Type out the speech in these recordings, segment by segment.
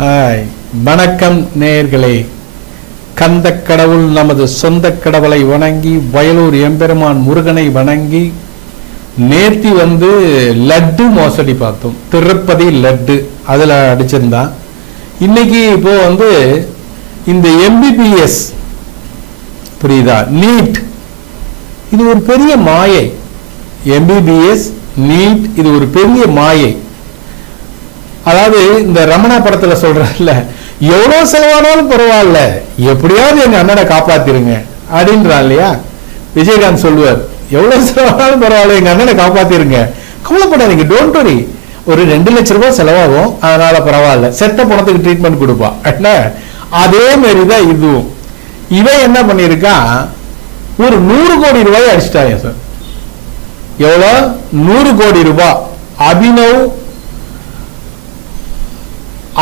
Hi, வணக்கம் நேயர்களே. கந்த கடவுள் நமது சொந்த கடவுளை வணங்கி, வயலூர் எம்பெருமான் முருகனை வணங்கி, நேர்த்தி லட்டு மோசடி பார்த்தோம். திருப்பதி லட்டு அதில் அடிச்சிருந்தான். இன்னைக்கு இப்போ இந்த எம்பிபிஎஸ் புரியுதா, நீட், இது ஒரு பெரிய மாயை. எம்பிபிஎஸ் நீட் இது ஒரு பெரிய மாயை. அதாவது இந்த ரமணா படத்துல சொல்றல, எவ்வளவு செலவானாலும் பரவாயில்ல, எப்படியாவது எங்க அண்ணனை காப்பாத்திருங்க அப்படின்றான் இல்லையா. விஜயகாந்த் சொல்லுவார், எவ்வளவு செலவானாலும் பரவாயில்ல, எங்க அண்ணனை காப்பாத்திருங்க, கவலைப்படாதீங்க, டோன்ட் வரி, ஒரு 2 லட்சம் ரூபாய் செலவாகும், அதனால பரவாயில்ல, செத்த பணத்துக்கு ட்ரீட்மெண்ட் கொடுப்பா. அதே மாதிரிதான் இதுவும். இவன் என்ன பண்ணிருக்கான், ஒரு 100 கோடி ரூபாய் அடிச்சிட்டாங்க சார். எவ்வளோ? 100 கோடி ரூபாய்.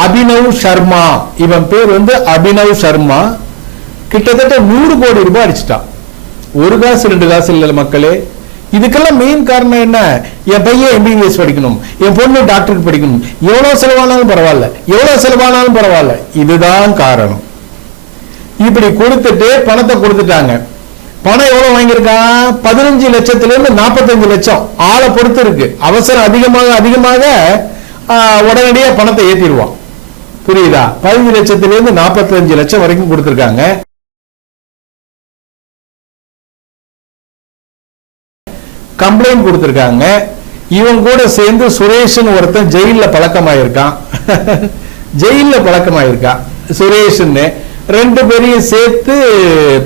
அபினவ் சர்மா, இவன் பேர் அபினவ் சர்மா. கிட்டத்தட்ட 100 கோடி ரூபாய் அடிச்சுட்டான். ஒரு காசு 2 காசு இல்ல மக்களே. இதுக்கெல்லாம் மெயின் காரணம் என்ன? என் பையன் எம்பிபிஎஸ் படிக்கணும், என் பொண்ணு டாக்டருக்கு படிக்கணும், எவ்வளவு செலவானாலும் பரவாயில்ல, எவ்வளவு செலவானாலும் பரவாயில்ல, இதுதான் காரணம். இப்படி கொடுத்துட்டு பணத்தை கொடுத்துட்டாங்க. பணம் எவ்வளவு வாங்கியிருக்கான்? 15 லட்சத்துல இருந்து 45 லட்சம். ஆளை பொறுத்து இருக்கு. அவசரம் அதிகமாக உடனடியா பணத்தை ஏத்திடுவான். புரியுதா? 15 லட்சத்துல இருந்து 45 லட்சம் வரைக்கும் கொடுத்திருக்காங்க. கம்ப்ளைண்ட் கொடுத்திருக்காங்க. இவன் கூட சேர்ந்து சுரேஷன் ஒருத்தன் ஜெயில பழக்கமாயிருக்கான். ஜெயில பழக்கமாயிருக்கான் சுரேஷன். 2 பேரையும் சேர்த்து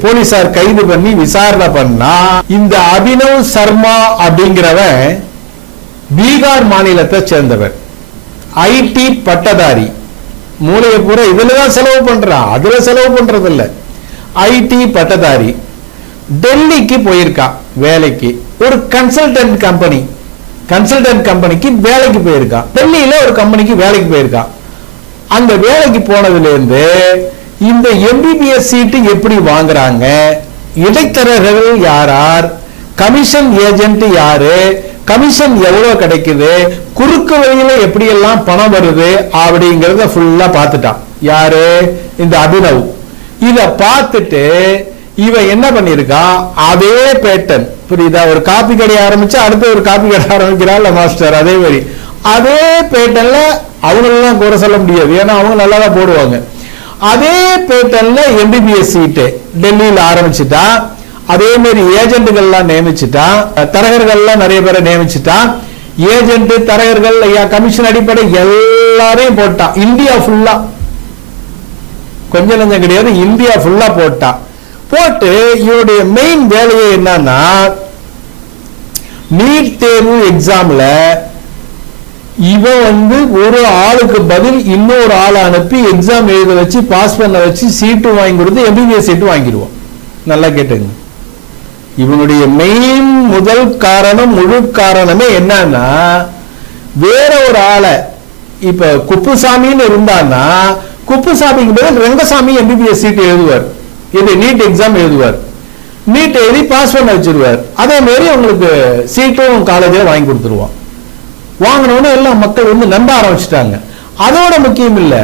போலீசார் கைது பண்ணி விசாரணை பண்ணா, இந்த அபினவ் சர்மா அப்படிங்கிறவன் பீகார் மாநிலத்தை சேர்ந்தவர், ஐடி பட்டதாரி. மூளையை பூரா இதுலதான் செலவு பண்றான், அதுல செலவு பண்றது இல்ல. ஐடி பட்டதாரி. டெல்லிக்கு போயிருக்கான் வேலைக்கு. ஒரு கன்சல்டன்ட் கம்பெனிக்கு வேலைக்கு போயிருக்கான். டெல்லியில ஒரு கம்பெனிக்கு வேலைக்கு போயிருக்கான். அங்க வேலைக்கு போனதுல இருந்து இந்த எம்பிபிஎஸ் சீட்டு எப்படி வாங்குறாங்க, இடைத்தரகர்கள் யார், கமிஷன் ஏஜென்ட் யாரு, கமிஷன் எவ்வளவு கிடைக்குது, குறுக்கு வழியில எப்படி எல்லாம் பணம் வருது அப்படிங்கறத ஃபுல்லா பார்த்துட்டான். யாரு? இந்த அபினவ். இத பார்த்துட்டு இவன் என்ன பண்ணிருக்கான், அதே பேட்டர்ன். புரியுதா? ஒரு காப்பி கடை ஆரம்பிச்சு அடுத்து ஒரு காப்பி கடை ஆரம்பிக்கிறாள் மாஸ்டர். அதே மாதிரி அதே பேட்டர்ன்ல அவங்களெல்லாம் கூட சொல்ல முடியாது, ஏன்னா அவங்க நல்லா தான் போடுவாங்க. அதே பேட்டர்ன்ல எம்பிபிஎஸ் சீட்டு டெல்லியில ஆரம்பிச்சுட்டா. அதே மாதிரி ஏஜென்ட்கள் நியமிச்சுட்டா, தரகர்கள் நிறைய பேரை நியமிச்சுட்டா. ஏஜென்ட், தரகர்கள், கமிஷன் அடிப்படை எல்லாரையும் போட்டான். இந்தியா ஃபுல்லா, கொஞ்சம் நஞ்சம் கிடையாது, இந்தியா ஃபுல்லா போட்டான். போட்டு இவருடைய மெயின் வேலையை என்னன்னா, நீட் தேர்வு எக்ஸாம்ல இவன் ஒரு ஆளுக்கு பதில் இன்னொரு ஆளை அனுப்பி எக்ஸாம் எழுத வச்சு பாஸ் பண்ண வச்சு சீட்டு வாங்கி கொடுத்து எம்பிபிஎஸ் சீட்டு வாங்கிடுவான். நல்லா கேட்டுங்க. இவனுடைய மெயின் முதல் காரணம், முழு காரணமே என்னன்னா, வேற ஒரு ஆளை, இப்ப குப்புசாமின்னு இருந்தான்னா குப்புசாமிக்கு பதில் ரங்கசாமி எம்பிபிஎஸ் சீட்டு எழுதுவார், இது நீட் எக்ஸாம் எழுதுவார், நீட் எழுதி பாஸ் பண்ண வச்சிருவார். அதே மாதிரி உங்களுக்கு சீட்டும் காலேஜில் வாங்கி கொடுத்துருவான். வாங்கினோன்னு எல்லாம் மக்கள் நம்ப ஆரம்பிச்சுட்டாங்க. அதோட முக்கியம் இல்ல,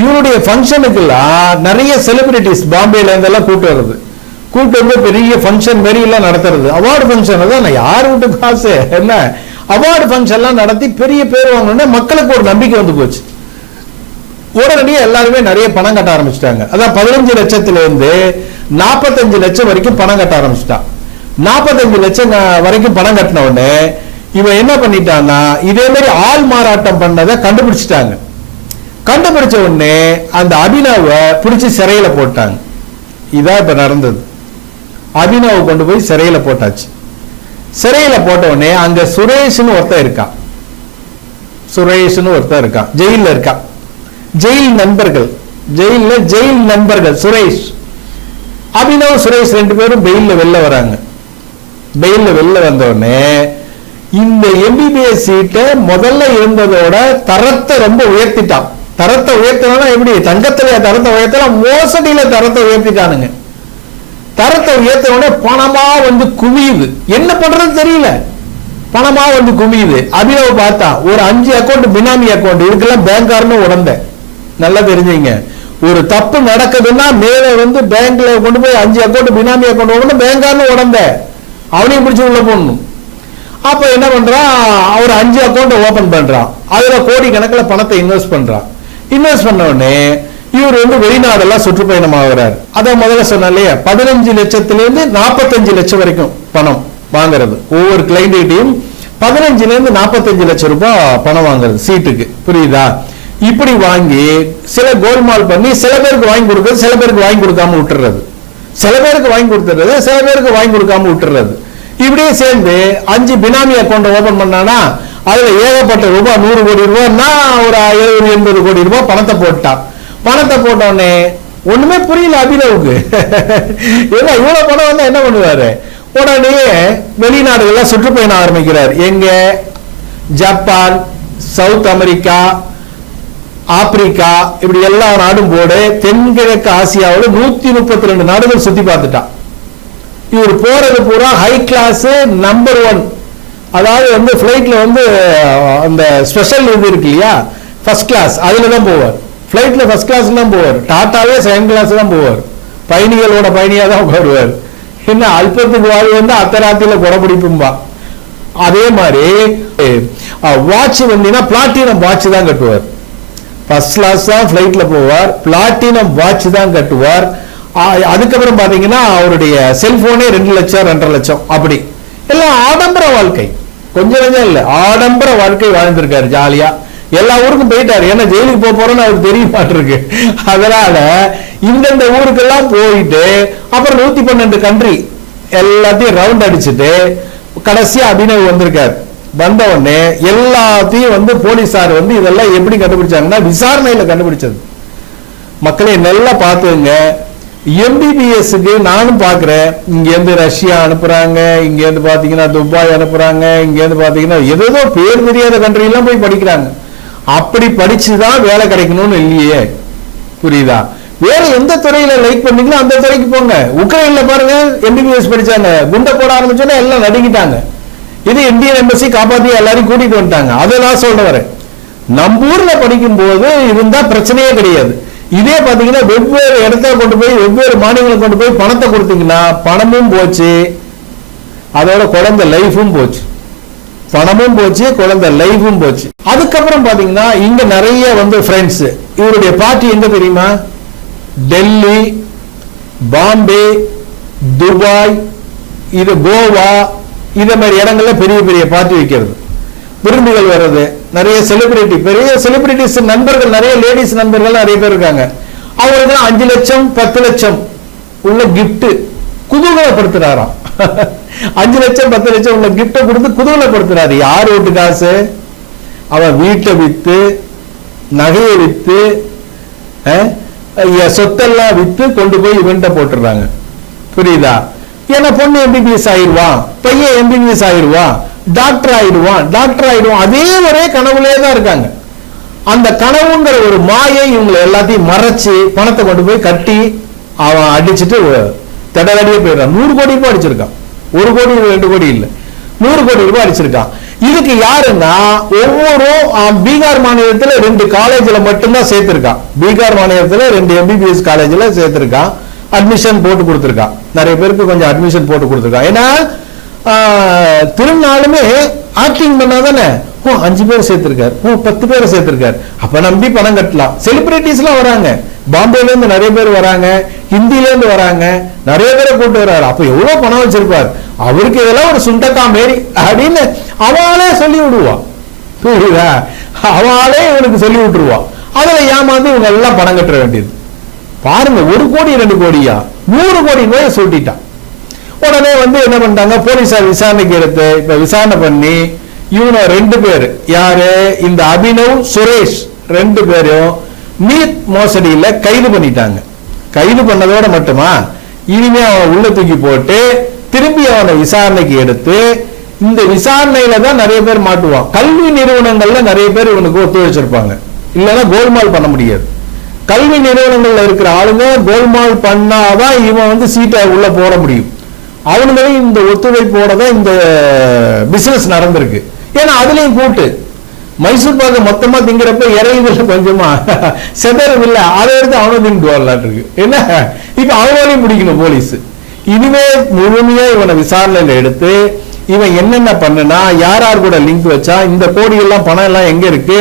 இவனுடைய ஃபங்க்ஷனுக்கெல்லாம் நிறைய செலிபிரிட்டிஸ் பாம்பேல இருந்தெல்லாம் கூட்டு வருது. கூட்டு வந்து பெரிய ஃபங்க்ஷன் மாரி எல்லாம் நடத்துறது. அவார்டு ஃபங்க்ஷன் தான், யார் வீட்டு காசு என்ன, அவார்டு ஃபங்க்ஷன் எல்லாம் நடத்தி பெரிய பேர் வாங்கணும்னா மக்களுக்கு ஒரு நம்பிக்கை வந்து போச்சு. உடனடியே எல்லாருமே நிறைய பணம் கட்ட ஆரம்பிச்சிட்டாங்க. அதான் 15 லட்சத்துல இருந்து 45 லட்சம் வரைக்கும் பணம் கட்ட ஆரம்பிச்சிட்டான். 45 லட்சம் வரைக்கும் பணம் கட்டின உடனே இவன் என்ன பண்ணிட்டான்னா, இதே மாதிரி ஆள் மாறாட்டம் பண்ணதை கண்டுபிடிச்சிட்டாங்க. கண்டுபிடிச்ச உடனே அந்த அபினவை பிடிச்சி சிறையில போட்டாங்க. இதான் இப்ப நடந்தது. அபினவ் கொண்டு போய் சிறையில போட்டாச்சு. சிறையில போட்ட உடனே அங்க சுரேஷ்னு ஒருத்தர் இருக்கான், ஜெயில இருக்கான். ஜெயில் நண்பர்கள் சுரேஷ், அபினவ், சுரேஷ் 2 பேரும் பெயில்ல வெளில வராங்க. பெயில்ல வெளில வந்த உடனே இந்த எம்பிபிஎஸ் சீட்டை முதல்ல இருந்ததோட தரத்தை ரொம்ப உயர்த்திட்டான். தரத்தை உயர்த்தினா எப்படி? தங்கத்தில தரத்தை உயர்த்தலாம், மோசடியில தரத்தை உயர்த்திட்டானுங்க. தரத்தை உயர்த்தின பணமா குமியுது. என்ன பண்றது தெரியல, பணமா குமியுது. அபினவ் பார்த்தா ஒரு 5 அக்கௌண்ட் பினாமி அக்கௌண்ட், இதுக்கெல்லாம் பேங்கார்னு உடந்த நல்லா தெரிஞ்சுங்க. ஒரு தப்பு நடக்குதுன்னா மேல வந்து பேங்க்ல கொண்டு போய் 5 அக்கௌண்ட் பினாமி அக்கௌண்ட் ஓடணும், பேங்காரனு உடந்த அவனையும் பிடிச்சி உள்ள போடணும். அப்ப என்ன பண்றான், அவர் 5 அக்கௌண்ட் ஓபன் பண்றான், அதுல கோடி கணக்கில் பணத்தை இன்வெஸ்ட் பண்றான். இன்வெஸ்ட் பண்ண உடனே இவர் வந்து வெளிநாடெல்லாம் சுற்றுப்பயணம் ஆகிறார். அதான் முதல்ல சொன்ன இல்லையா, 15 லட்சத்திலிருந்து 45 லட்சம் வரைக்கும் பணம் வாங்குறது. ஒவ்வொரு கிளைண்ட்டையும் 15ல இருந்து 45 லட்சம் ரூபாய் பணம் வாங்குறது சீட்டுக்கு, புரியுதா? இப்படி வாங்கி சில கோல்மால் பண்ணி சில பேருக்கு வாங்கி கொடுக்கறது, சில பேருக்கு வாங்கி கொடுக்காம விட்டுறது, சில பேருக்கு வாங்கி கொடுத்துறது, சில பேருக்கு வாங்கி கொடுக்காம விட்டுறது. இப்படியே சேர்ந்து 5 பினாமி அக்கௌண்ட் ஓபன் பண்ணானா அதுல ஏகப்பட்ட ரூபாய் 100 கோடி ரூபாய்னா ஒரு 70-80 கோடி ரூபாய் பணத்தை போட்டான். பணத்தை போட்டோடனே ஒண்ணுமே புரியல அபினவுக்கு. ஏன்னா இவ்வளவு பணம் வந்தா என்ன பண்ணுவாரு? உடனே வெளிநாடுகள்லாம் சுற்றுப்பயணம் ஆரம்பிக்கிறார். எங்க? ஜப்பான், சவுத் அமெரிக்கா, ஆப்பிரிக்கா, இப்படி எல்லா நாடும் போடு தென்கிழக்கு ஆசியாவோட 132 நாடுகள் சுத்தி பார்த்துட்டான். இவர் போறது பூரா ஹை கிளாஸ் நம்பர் 1. அதாவது வந்து பிளைட்ல வந்து அந்த ஸ்பெஷல் இது இருக்கு இல்லையா, ஃபர்ஸ்ட் கிளாஸ், அதுல தான் போவார். பிளைட்ல ஃபர்ஸ்ட் கிளாஸ் தான் போவார். டாட்டாவே செகண்ட் கிளாஸ் தான் போவார். பயணிகளோட பயணியா தான் உட்காருவார். என்ன அல்பத்துக்கு வாழ் வந்து அத்தராத்தியில குறப்பிடிப்பும்பா. அதே மாதிரி வாட்ச் வந்தீங்கன்னா பிளாட்டினம் வாட்ச் தான் கட்டுவார். ஃபர்ஸ்ட் கிளாஸ் தான் பிளைட்ல போவார், பிளாட்டினம் வாட்ச் தான் கட்டுவார். அதுக்கப்புறம் பாத்தீங்கன்னா அவருடைய செல்போனே 2 லட்சம் 2.5 லட்சம், அப்படி எல்லாம் ஆடம்பர வாழ்க்கை. கொஞ்சம் கொஞ்சம் இல்ல, ஆடம்பர வாழ்க்கை வாழ்ந்திருக்காரு ஜாலியா. எல்லா ஊருக்கும் போயிட்டாரு. ஏன்னா ஜெயிலுக்கு போறோம்னு அவருக்கு தெரிய மாட்டிருக்கு. அதனால இந்தந்த ஊருக்கெல்லாம் போயிட்டு அப்புறம் 112 கண்ட்ரி எல்லாத்தையும் ரவுண்ட் அடிச்சுட்டு கடைசியா அபினவ் வந்திருக்காரு. வந்த உடனே எல்லாத்தையும் வந்து போலீசார் வந்து இதெல்லாம் எப்படி கண்டுபிடிச்சாங்கன்னா விசாரணையில கண்டுபிடிச்சது. மக்களே நல்லா பாத்துங்க. எம்பிபிஎஸ்க்கு நானும் பாக்குறேன். இங்க இருந்து ரஷ்யா அனுப்புறாங்க, இங்க இருந்து பாத்தீங்கன்னா துபாய் அனுப்புறாங்க, இங்க இருந்து பாத்தீங்கன்னா ஏதோ பேர் தெரியாத கண்ட்ரி எல்லாம் போய் படிக்கிறாங்க. அப்படி படிச்சுதான் வேலை கிடைக்கணும்னு இல்லையே, புரியுதா? வேற எந்த துறையில லைக் பண்ணீங்களோ அந்த துறைக்கு போங்க. உக்ரைன்ல பாருங்க எம்பிபிஎஸ் படிச்சாங்க, குண்டை போட ஆரம்பிச்சோன்னா எல்லாம் நடுங்கிட்டாங்க. இது இந்தியன் எம்பசி காப்பாத்தி எல்லாரையும் கூட்டிட்டு வந்துட்டாங்க. அதை நான் சொல்ல வரேன். நம்ம ஊர்ல படிக்கும் போது இருந்தா பிரச்சனையே கிடையாது. இதே பாத்தீங்கன்னா வெவ்வேறு இடத்துல கொண்டு போய் வெவ்வேறு மாநிலங்களை கொண்டு போய் பணத்தை கொடுத்தீங்கன்னா பணமும் போச்சு, அதோட குழந்தை லைஃபும் போச்சு. பணமும் போச்சு, குழந்தை லைஃபும் போச்சு. அதுக்கப்புறம் பாத்தீங்கன்னா இங்க நிறைய வந்து ஃப்ரெண்ட்ஸ். இவருடைய பார்ட்டி எங்க தெரியுமா? டெல்லி, பாம்பே, துபாய், இது கோவா, இத மாதிரி இடங்கள்ல பெரிய பெரிய பார்ட்டி வைக்கிறது, விருந்துகள் வர்றது. நிறைய செலிபிரிட்டி, பெரிய செலிபிரிட்டிஸ் நண்பர்கள், நிறைய லேடிஸ் நண்பர்கள் நிறைய பேர் இருக்காங்க. அவங்களுக்கு 5 லட்சம் 10 லட்சம் உள்ள கிஃப்ட் குதூகலப்படுத்துறாராம். 5 லட்சம் 10 லட்சம் உள்ள கிஃப்ட கொடுத்து குதூகலப்படுத்துறாரு. யார் வீட்டு காசு? அவன் வீட்டை வித்து, நகையை வித்து, சொத்தெல்லாம் வித்து கொண்டு போய் இவன்ட்ட போட்டுறாங்க, புரியுதா? ஏன்னா பொண்ணு எம்பிபிஎஸ் ஆயிடுவான், பையன் எம்பிபிஎஸ் ஆயிடுவான், டாக்டர் ஆயிடுவான், டாக்டர் ஆயிடுவான். அதே ஒரே கனவுலே தான் இருக்காங்க. அந்த கனவுங்கிற ஒரு மாயை இவங்களை எல்லாத்தையும் மறைச்சு பணத்தை கொண்டு போய் கட்டி அவன் அடிச்சுட்டு தடவடியே போயிடுறான். 100 கோடி ரூபாய் அடிச்சிருக்கான். 1 கோடி 2 கோடி இல்ல, 100 கோடி ரூபாய் அடிச்சிருக்கான். இதுக்கு யாருன்னா ஒவ்வொரு பீகார் மாநிலத்தில் 2 காலேஜ்ல மட்டும்தான் சேர்த்திருக்கான். பீகார் மாநிலத்தில் 2 எம்பிபிஎஸ் காலேஜ்ல சேர்த்திருக்கான். அட்மிஷன் போட்டு கொடுத்திருக்கான். நிறைய பேருக்கு கொஞ்சம் அட்மிஷன் போட்டு கொடுத்திருக்கான். ஏன்னா திருநாளுமே ஆக்டிங் பண்ணாதானே 5 பேர் சேர்த்திருக்காரு, 10 பேர் சேர்த்திருக்காரு. அப்ப நம்பி பணம் கட்டலாம். செலிபிரிட்டிஸ் எல்லாம் வராங்க, பாம்பேல இருந்து நிறைய பேர் வராங்க, ஹிந்தில இருந்து வராங்க, நிறைய பேரை கூட்டு வர்றாரு. அப்ப எவ்வளவு பணம் வச்சிருப்பார் அவருக்கு. இதெல்லாம் ஒரு சுண்டக்கா மாரி அப்படின்னு அவளே சொல்லி விடுவான், புரியுதா? அவளே இவனுக்கு சொல்லி விட்டுருவான். அதுல ஏமாந்து இவங்க எல்லாம் பணம் கட்ட வேண்டியது. பாருங்க, 1 கோடி 2 கோடியா 100 கோடி ரூபாய் சொல்லிட்டான். உடனே வந்து என்ன பண்ணிட்டாங்க, போலீசார் விசாரணைக்கு எடுத்து இப்ப விசாரணை பண்ணி இவங்க 2 பேர், யாரு? இந்த அபினவ், சுரேஷ் 2 பேரும் நீட் மோசடியில கைது பண்ணிட்டாங்க. கைது பண்ணதோட மட்டுமா, இனிமே அவனை உள்ள தூக்கி போட்டு திரும்பி அவனை விசாரணைக்கு எடுத்து, இந்த விசாரணையில தான் நிறைய பேர் மாட்டுவான். கல்வி நிறுவனங்கள்ல நிறைய பேர் இவனுக்கு ஒத்துழைச்சிருப்பாங்க, இல்லைன்னா கோல்மால் பண்ண முடியாது. கல்வி நிறுவனங்கள்ல இருக்கிற ஆளுங்க கோல்மால் பண்ணாதான் இவன் வந்து சீட்டை உள்ள போட முடியும். அவனுங்களையும் இந்த ஒத்துழைப்போட தான் இந்த பிசினஸ் நடந்திருக்கு. ஏன்னா அதுலயும் கூட்டு மைசூர் பாக்கு மொத்தமா திங்கிறப்ப இறையுதில்ல கொஞ்சமா செதறதில்ல, அதை எடுத்து அவனை திங்கிட்டு வரலாட்டு இருக்கு. என்ன இப்ப அவனாலையும் பிடிக்கணும் போலீஸ். இனிமே முழுமையா இவனை விசாரணையில எடுத்து இவன் என்னென்ன பண்ணுனா, யார் யார் கூட லிங்க் வச்சா, இந்த கோடியெல்லாம் பணம் எல்லாம் எங்க இருக்கு,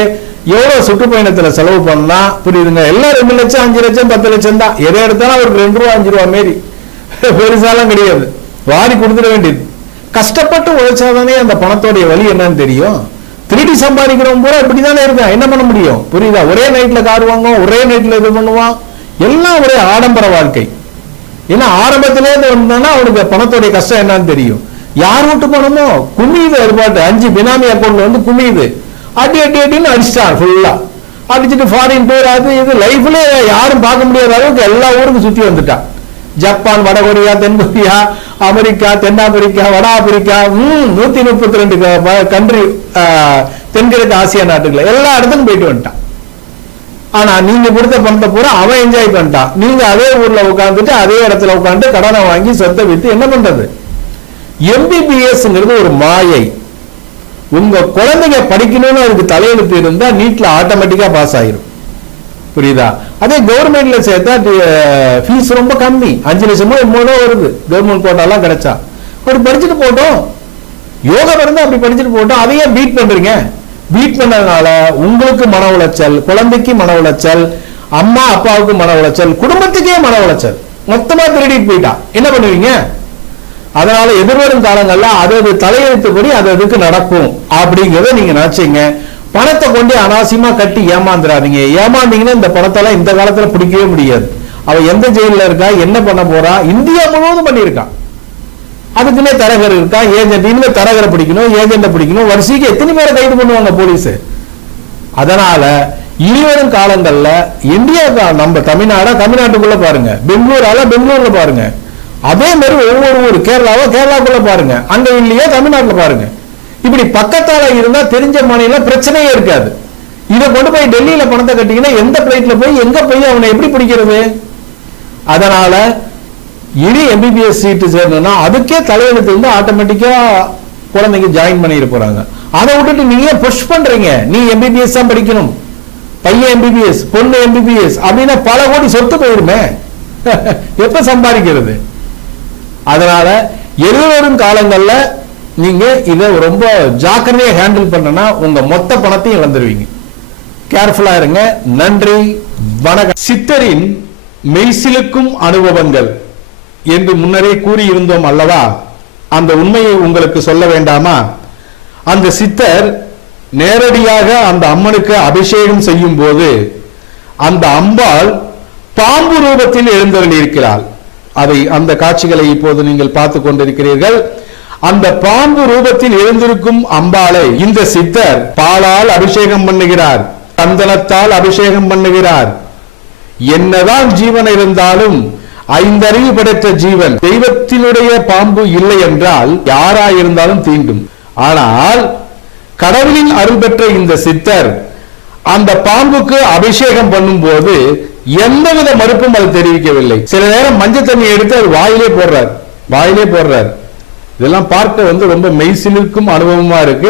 எவ்வளவு சுற்றுப்பயணத்துல செலவு பண்ணா, புரியுதுங்க, எல்லாம் 2 லட்சம் 5 லட்சம் 10 லட்சம் தான். எதை எடுத்தாலும் அவருக்கு 2 ரூபா 5 ரூபா மாரி பெருசாலாம் கிடையாது, வாரி கொடுத்துட வேண்டியது. கஷ்டப்பட்டு உழைச்சாதானே அந்த பணத்தோடைய வழி என்னன்னு தெரியும். திருடி சம்பாதிக்கிறவங்க பூரா இப்படிதானே இருக்கான், என்ன பண்ண முடியும், புரியுதா? ஒரே நைட்ல கார் வாங்குவோம், ஒரே நைட்ல இது பண்ணுவான், எல்லாம் ஒரே ஆடம்பர வாழ்க்கை. ஏன்னா ஆரம்பத்திலே வந்தானா அவனுக்கு பணத்தோடைய கஷ்டம் என்னன்னு தெரியும். யார் வீட்டு பணமோ குமியுது, ஏற்பாட்டு 5 பினாமி அக்கௌண்ட்ல வந்து குமியுது, அடி அடி அடின்னு அடிச்சிட்டான் ஃபுல்லா, அடிச்சுட்டு ஃபாரின் டூர் அது இது லைஃப்ல யாரும் பார்க்க முடியாத அளவுக்கு எல்லா ஊருக்கும் சுத்தி வந்துட்டான். ஜப்பான், வடகொரியா, தென்கொரியா, அமெரிக்கா, தென்னாப்பிரிக்கா, வட ஆப்பிரிக்கா, 132 கண்ட்ரி, தென்கிழக்கு ஆசியா நாட்டுல எல்லா இடத்துக்கும் போயிட்டு வந்துட்டான். ஆனா நீங்க கொடுத்த பணத்தை பூரா அவன் என்ஜாய் பண்ணிட்டான். நீங்க அதே ஊர்ல உட்காந்துட்டு அதே இடத்துல உட்காந்து கடனை வாங்கி சொத்தை வித்து என்ன பண்றது? எம்பிபிஎஸ்ங்கிறது ஒரு மாயை. உங்க குழந்தைங்க படிக்கணும்னு அதுக்கு தலையெழுத்து இருந்தா நீட்ல ஆட்டோமேட்டிக்கா பாஸ் ஆயிரும், புரியுதா? அதே கவர்மெண்ட்ல சேர்த்தா ஃபீஸ் ரொம்ப கம்மி, 5 லட்சமோ 3 வருது கவர்மெண்ட் கோட்டாலாம் கிடைச்சா. அப்படி படிச்சுட்டு போட்டோம், யோகா இருந்தா அப்படி படிச்சுட்டு போட்டோம். அதையே பீட் பண்றீங்க. பீட் பண்ணதுனால உங்களுக்கு மன உளைச்சல், குழந்தைக்கு மன உளைச்சல், அம்மா அப்பாவுக்கு மன உளைச்சல், குடும்பத்துக்கே மன உளைச்சல், மொத்தமா திருடிட்டு போயிட்டா என்ன பண்ணுவீங்க? அதனால எதிர்வரும் காலங்கள்ல அது தலையெழுத்துப்படி அது அதுக்கு நடக்கும் அப்படிங்கிறத நீங்க நினைச்சீங்க. பணத்தை கொண்டு அனாவசியமா கட்டி ஏமாந்துடாதீங்க. ஏமாந்தீங்கன்னா இந்த பணத்தெல்லாம் இந்த காலத்துல பிடிக்கவே முடியாது. அவ எந்த ஜெயில இருக்கா, என்ன பண்ண போறா, இந்தியா முழுவதும் பண்ணியிருக்கான். அதுக்குன்னே தரகர் இருக்கா, ஏஜென்ட். இனிமே தரகரை பிடிக்கணும், ஏஜென்ட பிடிக்கணும், வரிசைக்கு எத்தனை பேரை கைது பண்ணுவாங்க போலீஸ். அதனால இனிவரும் காலங்கள்ல இந்தியா, நம்ம தமிழ்நாட்டுக்குள்ள பாருங்க, பெங்களூர்ல பாருங்க, அதே மாதிரி ஒவ்வொரு ஊர், கேரளாக்குள்ள பாருங்க, அங்க இல்லையா தமிழ்நாட்டுல பாருங்க. இப்படி பக்கத்தால இருந்தா தெரிஞ்ச மாநிலம் பிரச்சனையே இருக்காது. இதை கொண்டு போய் டெல்லியில பணத்தை கட்டிங்கன்னா எந்த பிளைட்ல போய் எங்க போய் அவனை எப்படி பிடிக்கிறது? அதனால இனி எம்பிபிஎஸ் சீட்டு சேரணும்னா அதுக்கே தலையெழுத்து இருந்து ஆட்டோமேட்டிக்கா குழந்தைங்க ஜாயின் பண்ணிட்டு போறாங்க. அதை விட்டுட்டு நீங்க புஷ் பண்றீங்க, நீ எம்பிபிஎஸ் தான் படிக்கணும், பையன் எம்பிபிஎஸ், பொண்ணு எம்பிபிஎஸ் அப்படின்னா பல கோடி சொத்து போயிருமே, எப்ப சம்பாதிக்கிறது? அதனால எதிர்வரும் காலங்கள்ல நீங்க இதை ரொம்ப ஜாக்கிரதையா ஹேண்டில் பண்ணனா உங்க மொத்த பணத்தையும் இழந்துருவீங்க. கேர்ஃபுல்லா இருங்க. நன்றி, வணக்கம். சித்தரின் மெய்சிலுக்கும் அனுபவங்கள் என்று முன்னரே கூறியிருந்தோம் அல்லவா? அந்த உண்மையை உங்களுக்கு சொல்ல வேண்டாமா? அந்த சித்தர் நேரடியாக அந்த அம்மனுக்கு அபிஷேகம் செய்யும் போது அந்த அம்பாள் பாம்பு ரூபத்தில் எழுந்தருளியிருக்கிறாள். அந்த காட்சிகளை இப்போது நீங்கள் பார்த்து கொண்டிருக்கிறீர்கள். அந்த பாம்பு ரூபத்தில் எழுந்திருக்கும் அம்பாளை இந்த சித்தர் பாலால் அபிஷேகம் பண்ணுகிறார், சந்தனத்தால் அபிஷேகம் பண்ணுகிறார். என்னதான் ஜீவன் இருந்தாலும் 5 அறிவு படைத்த ஜீவன், தெய்வத்தினுடைய பாம்பு இல்லை என்றால் யாராயிருந்தாலும் தீண்டும். ஆனால் கடவுளின் அருள் பெற்ற இந்த சித்தர் அந்த பாம்புக்கு அபிஷேகம் பண்ணும் போது எந்தவித மறுப்பும் அது தெரிவிக்கவில்லை. சில நேரம் மஞ்சள் தண்ணி எடுத்து அது வாயிலே போடுறார். இதெல்லாம் பார்க்க ரொம்ப மெய்சிலிருக்கும் அனுபவமா இருக்கு.